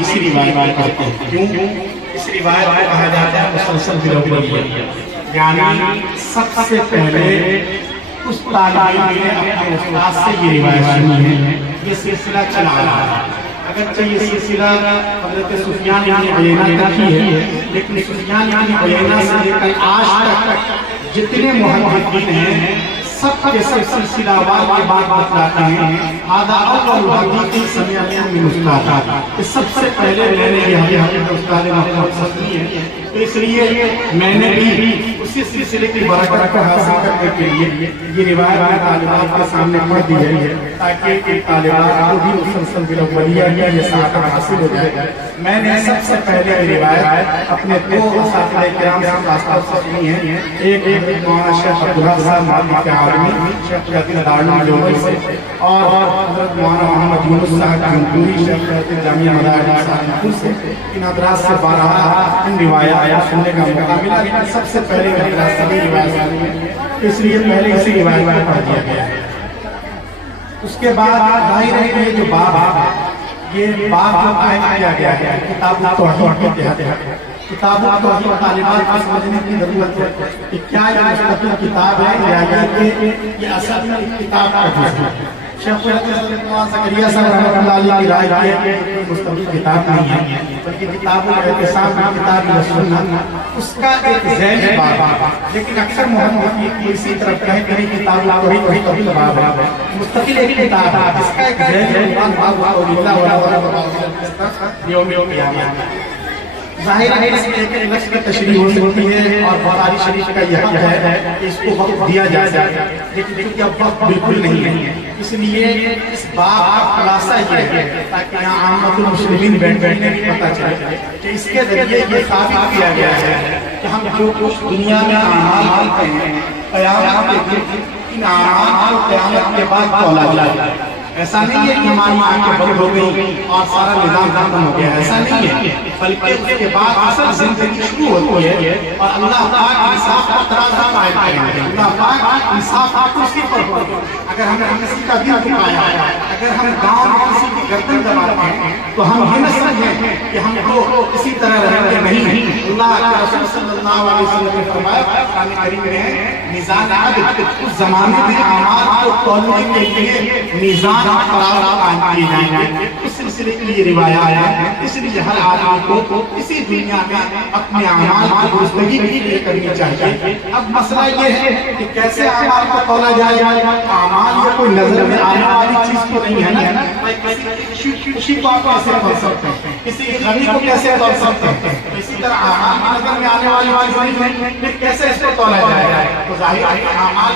اسی روایت پڑھتے ہیں. کیوں؟ اس روایت کو کہا جاتا ہے مسلسل بالاولیہ، یعنی سب سے پہلے اس طالب علم نے اپنے استاد سے یہ روایت سنی ہے، یہ سلسلہ چلا رہا ہے. اگرچہ یہ سلسلہ حضرت سفیان بن عیینہ تک ہی ہے، لیکن سفیان بن عیینہ سے لے کر آج تک جتنے محدثین ہیں سب کے سب سلسلہ وار کے بعد بتلاتے ہیں هذا اول حدیث سمعته من استاد. اس سب سے پہلے میں نے یہ حدیث استاد محمد سنی ہے، تو اس لیے میں نے بھی اسی سلسلے کی برکت کو حاصل کرنے کے لیے یہ روایت طالبات کے سامنے پڑھ دی ہے تاکہ طالبات کو بھی مسلسل بالاولیہ کی یہ سعادت حاصل ہو جائے. میں نے سب سے پہلے یہ روایت اپنے دو اساتذہ کرام سے واسطہ سنی ہے. ایک مولانا شیخ عبداللہ صاحب مالک عالمی شیخ جاتی دارالعلوم سے، اور حضرت مولانا محمد یونس صاحب جنگوری شیخ جاتی جامعہ مدارس سہارنپور سے. ان حضرات سے بارہا ان روایات سننے کا موقع ملا، لیکن سب سے پہلے حضرات سبھی روایت سنی ہے، اس لیے پہلے اسی روایت میں پڑھ دیا گیا ہے. اس کے بعد ظاہر ہے کہ جو باب یہ باب جو قائم کیا گیا ہے کتاب التوحید کے تحت. کتاب التوحید طالبات کو سمجھنے کی ضرورت ہے کہ کیا یہ مستقل کتاب ہے یا یہ اصل کتاب کا جز ہے. شیخ زکریا صاحب رحمۃ اللہ علیہ کی رائے یہ ہے کہ مستقل کتاب نہیں ہے بلکہ کتاب الاعتصام کتاب السنت اس کا ایک ذیل باب ہے. لیکن اکثر محدثین اسی طرف کہتے ہیں کتاب التوحید باب ہے، مستقل ایک کتاب ہے اس کا ایک ذیل باب اللہ یوم القیامہ. ظاہر ہے اس میں ایک لفظ کی تشریح ہو سکتی ہے اور بخاری شریف کا یہ حق ہے کہ اس کو وقت دیا جا سکے، لیکن چونکہ اب وقت بالکل نہیں ہے اس لیے اس باب کا خلاصہ یہ ہے تاکہ یہاں عامت المسلمین بیٹھنے کی پتہ چلے کہ اس کے ذریعے یہ ثابت کیا گیا ہے کہ ہم جو کچھ دنیا میں اعمال کرتے ہیں قیامت کے دن ان اعمال کو قیامت کے بعد تولا جائے گا. ایسا نہیں ہے کہ ہماری آنکھیں بند ہو گئی اور سارا نظام ختم ہو گیا، ایسا نہیں ہے، بلکہ اس کے بعد اصل زندگی شروع ہوتی ہے اور اللہ پاک انصاف کا ترازو قائم کریں گے. اللہ پاک انصاف کا کرسی پر ہوگا. اگر ہم نے کسی کا دل دکھایا ہے، اگر ہم گاؤں میں کسی کی گردن دباتے ہیں تو ہم یہ نہ سمجھیں کہ ہم کو اسی طرح رہیں گے. نہیں، اللہ کے رسول صلی اللہ علیہ وسلم نے فرمایا قرآن کریم میں میزان عدل اس زمانے میں اعمال کو تولنے کے لیے میزان قائم کیے جائیں گے. اس سلسلے کے لیے روایات ہے، اس لیے ہر آدمی کو اسی دنیا میں اپنے اعمال کی درستگی بھی کرنی چاہیے. اب مسئلہ یہ ہے کہ کیسے اعمال کو تولا جائے. اعمال یہ کوئی نظر میں آنے والی چیز تو نہیں ہے نا. کسی خوشی کو آپ کیسے تول سکتے ہیں، کسی غمی کو کیسے تول سکتے ہیں، اسی طرح اعمال نظر میں آنے والی چیز نہیں، پھر کیسے اس کو تولا جائے گا. تو ظاہر ہے کہ اعمال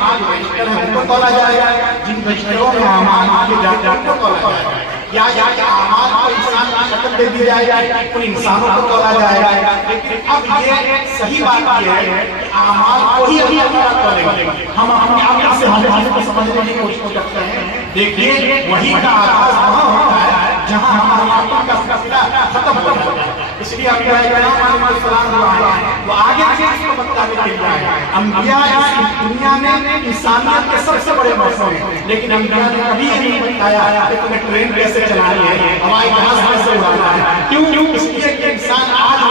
کو تولا جائے گا، جن بشروں میں اعمال کے جاتے کو تولا جائے گا، یا اعمال کو انسان کی شکل دے دی جائے گا، ان انسانوں کو تولا جائے گا. لیکن اب یہ صحیح بات یہ ہے کہ اعمال کو ہی اللہ تولے گا. ہم اپنے عمل سے ہم کو سمجھنے کی کوشش کرتے ہیں. دیکھیے وہی کا آغاز وہاں ہوتا ہے جہاں ہمارے عمل کا سلسلہ ختم ہو جاتا ہے. اس لیے انبیاء کرام علیہ السلام وہ آگے اس کو بتانے کے لیے آئے. انبیاء اس دنیا میں انسانیت کے سب سے بڑے مسئلے ہیں، لیکن انبیاء نے کبھی یہ نہیں بتایا کہ تمہیں ٹرین کیسے چلانی ہے، ہوائی جہاز کیسے اڑانا ہے. کیوں؟ اس لیے کہ انسان آج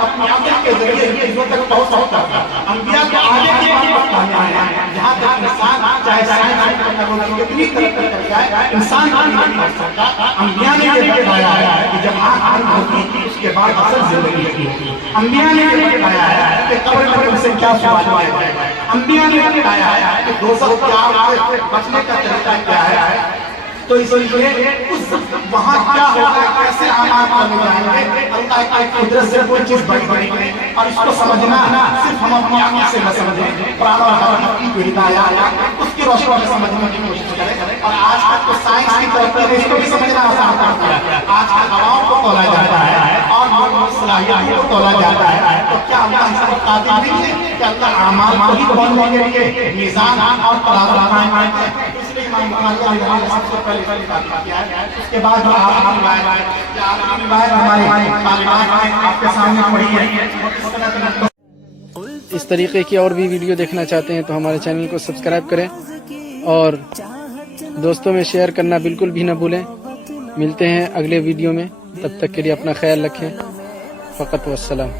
اپنے عمل کے ذریعے ان چیزوں تک پہنچ سکتا ہے. انبیاء کو آگے کی بات بتانے آئے ہیں جہاں تک انسان چاہے سائنس ٹیکنالوجی کتنی ترقی کر جائے انسان نہیں پہنچ سکتا. انبیاء نے یہ بتایا ہے کہ جب آنکھ بند ہوگی اس کے بعد اصل زندگی ہوگی. انبیاء نے یہ بتایا ہے کہ قبر میں تم سے کیا سوال آئے گا. انبیاء نے یہ بتایا ہے کہ دوزخ کی آگ سے بچنے کا طریقہ کیا ہے. تو اس لیے وہاں کیا ہوگا، کیسے اعمال کرنے جائیں گے. اللہ کی قدرت سے کوئی چیز بڑی نہیں، اور اس کو سمجھنا صرف ہم اپنی عقل سے نہ سمجھیں، قرآن اور حدیث کی جو ہدایات ہے اس کی روشنی میں سمجھنے کی کوشش کریں. اور آج تک تو سائنس کی ترقی نے اس کو بھی سمجھنا آسان کر دیا. آج کل ہواؤں کو تولا جاتا ہے اور صلاحیتوں کو تولا جاتا ہے. تو کیا اللہ اس کو قادر نہیں ہے کہ اللہ اعمال کو ہی تولنے کے لیے میزان اور ترازو قائم کرتے ہیں. اس لیے امام بخاری نے سب سے پہلے بات کیا ہے. اس کے بعد جو آپ ہمارے طالبات آپ کے سامنے پڑھی ہے. اس طریقے کی اور بھی ویڈیو دیکھنا چاہتے ہیں تو ہمارے چینل کو سبسکرائب کریں اور دوستوں میں شیئر کرنا بالکل بھی نہ بھولیں. ملتے ہیں اگلے ویڈیو میں. تب تک کے لیے اپنا خیال رکھیں. فقط والسلام.